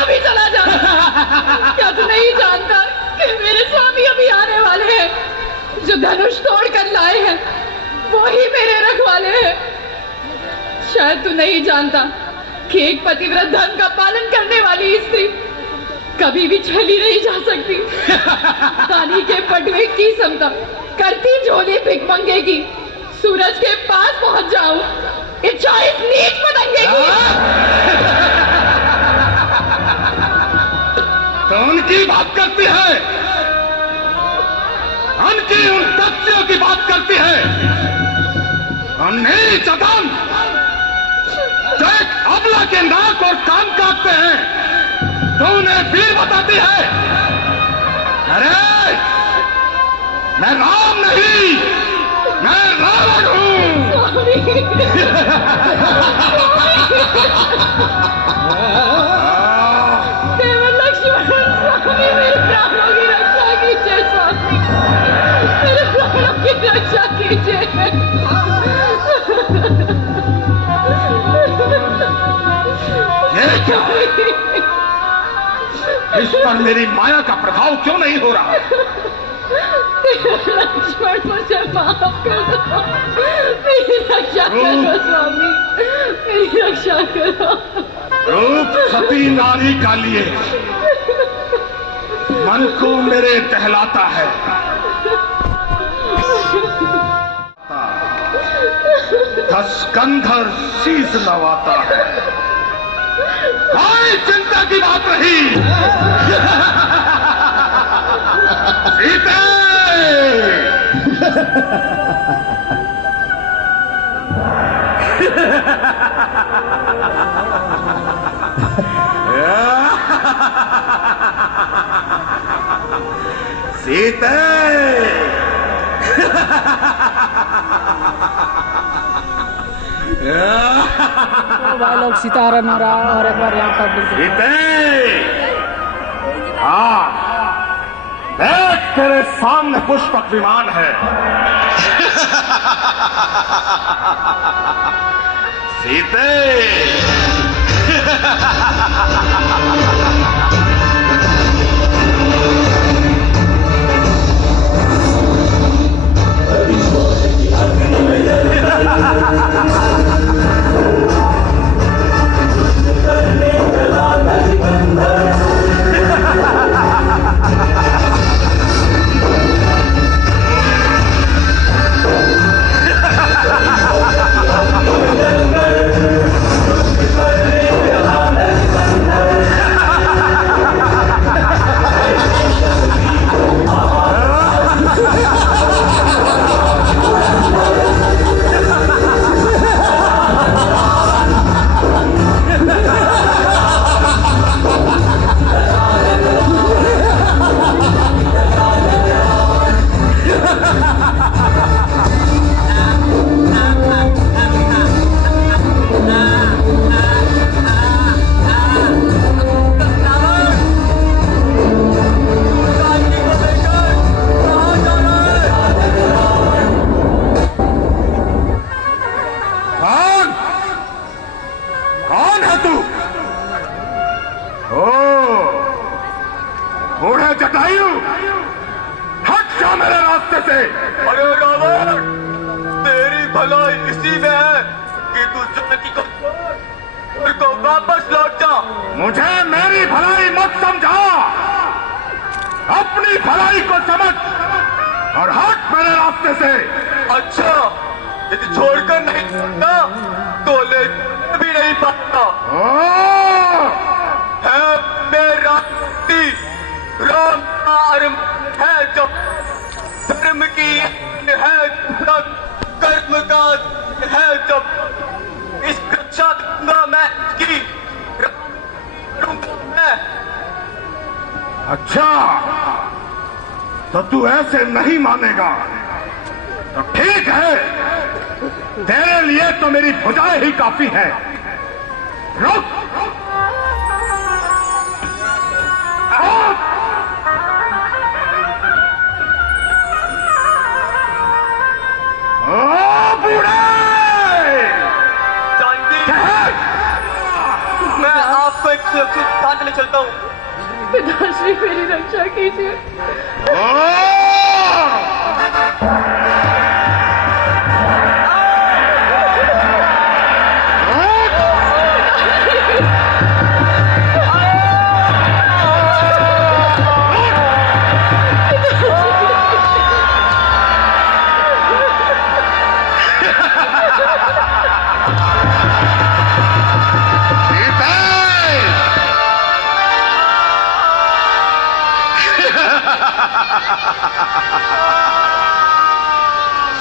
अभी चला जा। क्या तू नहीं जानता कि मेरे स्वामी अभी आने वाले हैं? जो धनुष तोड़ कर लाए हैं वो ही मेरे रखवाले हैं। शायद तू नहीं जानता कि एक पतिव्रत धर्म का पालन करने वाली स्त्री कभी भी छली नहीं जा सकती। पानी के पटवे की समता करती झोली भिखमंगे की, सूरज के पास पहुंच जाऊं इच्छा इस नीच पतंगे की। तो उनकी बात करती है, उनकी उन तथ्यों की बात करती है। नीच अदम, देख अब ज्वाला के नाक और कान काटते हैं तो उन्हें वीर बताती है। अरे मैं राम नहीं, मैं रावण हूं। देवर लक्ष्मण स्वामी, मेरे प्राणों की रक्षा कीजिए स्वामी, मेरे प्राणों की रक्षा कीजिए। ये क्या? इस पर मेरी माया का प्रभाव क्यों नहीं हो रहा? लक्ष्मण मुझे माफ कर दो, मेरी रक्षा करो स्वामी, मेरी रक्षा करो। रूप सती नारी का लिए मन को मेरे टहलाता है। धस्कंधर शीश नवाता है। कोई चिंता की बात नहीं। सीते सीते तो भाई लोग सीताहरण हो रहा है और एक बार यहाँ पर सीते, हाँ देख तेरे सामने पुष्पक विमान है। सीते जटायु, हट जा मेरे रास्ते से। अरे रावण, तेरी भलाई इसी में है कि तू जानकी को वापस लौट जा। मुझे मेरी भलाई मत समझा, अपनी भलाई को समझ और हट मेरे रास्ते से। अच्छा, यदि छोड़कर नहीं सकता तो ले भी नहीं पाता। है मेरा राम का अर्म है जब धर्म की है तब कर्म का है जब इस रक्षा दूंगा मैं की मैं। अच्छा, तो तू ऐसे नहीं मानेगा तो ठीक है, तेरे लिए तो मेरी भुजाएं ही काफी है। रुक, मैं आपको एक सुरक्षित स्थान के लिए चलता हूँ। पिताश्री मेरी रक्षा कीजिए।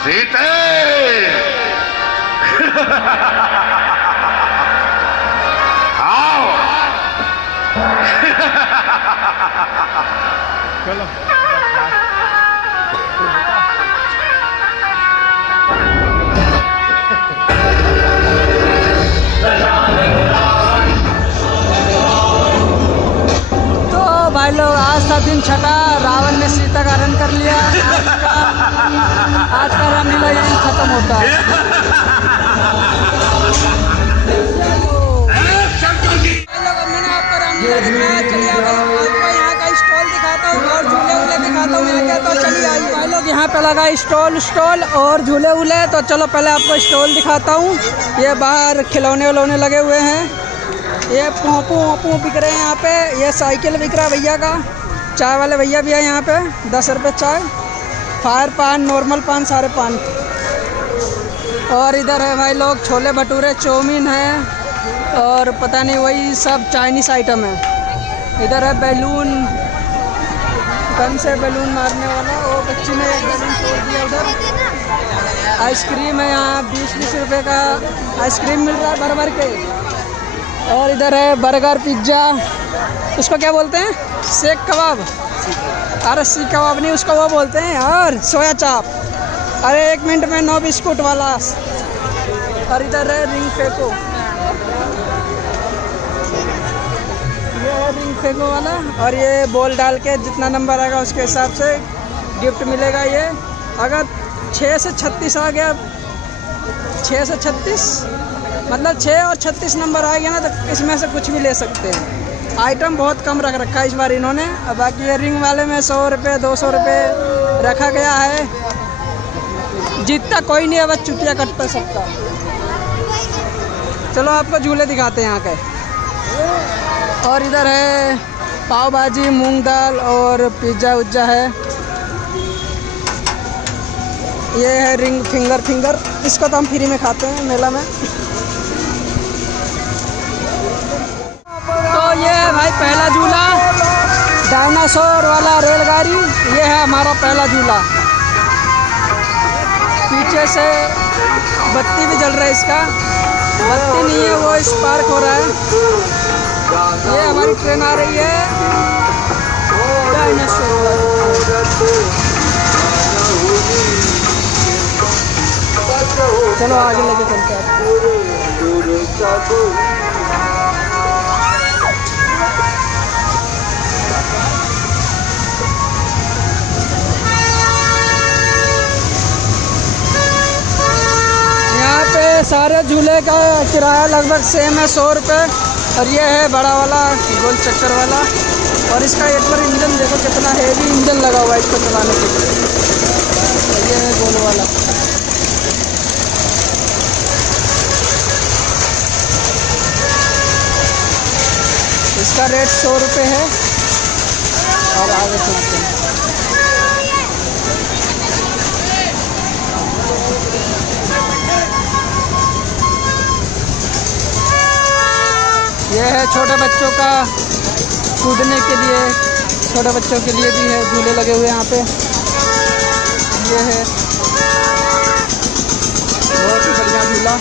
सीते चलो तो भाई लोग आज था दिन छठा, रावण ने सीता का हरण कर लिया। आज का रामलीला यही खत्म होता है। मैंने आपको रामलीला दिखाया, चलिए आपको यहाँ का स्टॉल दिखाता हूँ और झूले वूले दिखाता हूँ। यहाँ क्या तो चलिए आइए भाई लोग, यहाँ पे लगा स्टॉल और झूले वूले। तो चलो पहले आपको स्टॉल दिखाता हूँ। ये बाहर खिलौने उलौने लगे हुए हैं, ये पोंपू बिक रहे हैं यहाँ पे। ये साइकिल बिक रहा है भैया का। चाय वाले भैया भी है यहाँ पे, 10 रुपये चाय। फायर पान, नॉर्मल पान, सारे पान। और इधर है भाई लोग छोले भटूरे, चाउमीन है और पता नहीं वही सब चाइनीस आइटम है। इधर है बैलून, गन से बैलून मारने वाला। वो बच्ची ने एक बैलून तोड़ दिया। उधर आइसक्रीम है, यहाँ 20-20 रुपये का आइसक्रीम मिल रहा है भर भर के। और इधर है बर्गर, पिज्ज़ा, उसको क्या बोलते हैं, सेक कबाब। अरे सीख कबाब नहीं, उसको वो बोलते हैं यार, सोया चाप। अरे 1 मिनट में 9 बिस्कुट वाला। और इधर है रिंग फेंको, ये है रिंग फेंको वाला। और ये बॉल डाल के जितना नंबर आएगा उसके हिसाब से गिफ्ट मिलेगा। ये अगर 6 से 36 आ गया, 6 से 36 मतलब 6 और 36 नंबर आ गया ना, तो इसमें से कुछ भी ले सकते हैं। आइटम बहुत कम रख रखा है इस बार इन्होंने। अब बाकी ये रिंग वाले में 100 रुपये 200 रुपये रखा गया है। जीतता कोई नहीं है, बस चुटिया कटता सबका। चलो आपको झूले दिखाते हैं यहाँ के। और इधर है पाव भाजी, मूंग दाल और पिज्ज़ा उज्जा है। ये है रिंग फिंगर, इसको तो हम फ्री में खाते हैं मेला में। तो ये है भाई पहला झूला, डायनासोर वाला रेलगाड़ी। ये है हमारा पहला झूला। पीछे से बत्ती भी जल रहा है, इसका बत्ती नहीं है, वो स्पार्क हो रहा है। ये हमारी ट्रेन आ रही है डायनासोर। चलो आगे लेके चलते हैं। यहाँ पे सारे झूले का किराया लगभग सेम है, 100 रुपये। और ये है बड़ा वाला गोल चक्कर वाला। और इसका एक बार इंजन देखो कितना हेवी इंजन लगा हुआ है इसको चलाने के लिए। ये है गोल वाला। इसका रेट 100 रुपये है। और आगे चलते हैं। ये है छोटे बच्चों का कूदने के लिए, छोटे बच्चों के लिए भी है झूले लगे हुए यहाँ पे। ये है बहुत ही बढ़िया झूला।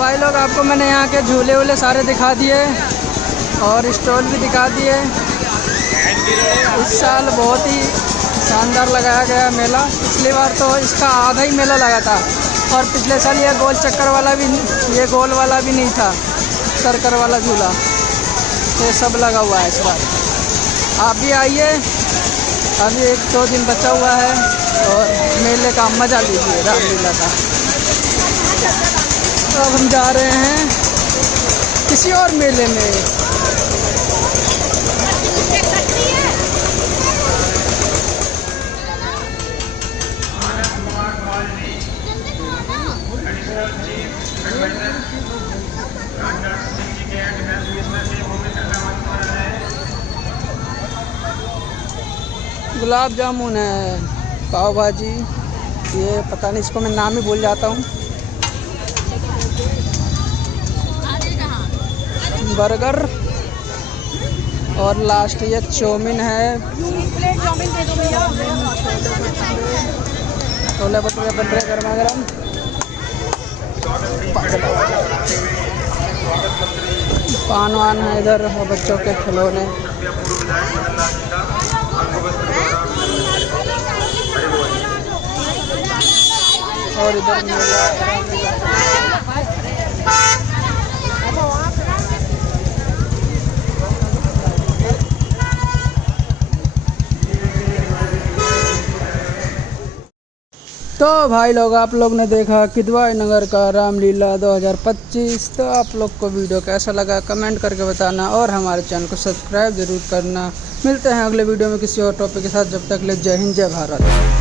भाई लोग आपको मैंने यहाँ के झूले वूले सारे दिखा दिए और स्टॉल भी दिखा दिए। इस साल बहुत ही शानदार लगाया गया मेला। पिछली बार तो इसका आधा ही मेला लगा था। और पिछले साल ये गोल चक्कर वाला भी, ये गोल वाला भी नहीं था, सर्कल वाला झूला। ये सब लगा हुआ है इस बार। आप भी आइए, अभी 1-2 दिन बचा हुआ है और मेले का मज़ा लीजिए, रामलीला का। तो अब हम जा रहे हैं किसी और मेले में। गुलाब जामुन है, पाव भाजी, ये पता नहीं, इसको मैं नाम ही भूल जाता हूँ। बर्गर और लास्ट ये चाउमीन है। छोले भटूरे बन रहे गर्मा गर्म। पान वान है इधर, बच्चों के खिलौने। और इधर मेला। तो भाई लोग, आप लोग ने देखा किदवाई नगर का रामलीला 2025। तो आप लोग को वीडियो कैसा लगा कमेंट करके बताना और हमारे चैनल को सब्सक्राइब ज़रूर करना। मिलते हैं अगले वीडियो में किसी और टॉपिक के साथ। जब तक ले जय हिंद जय भारत।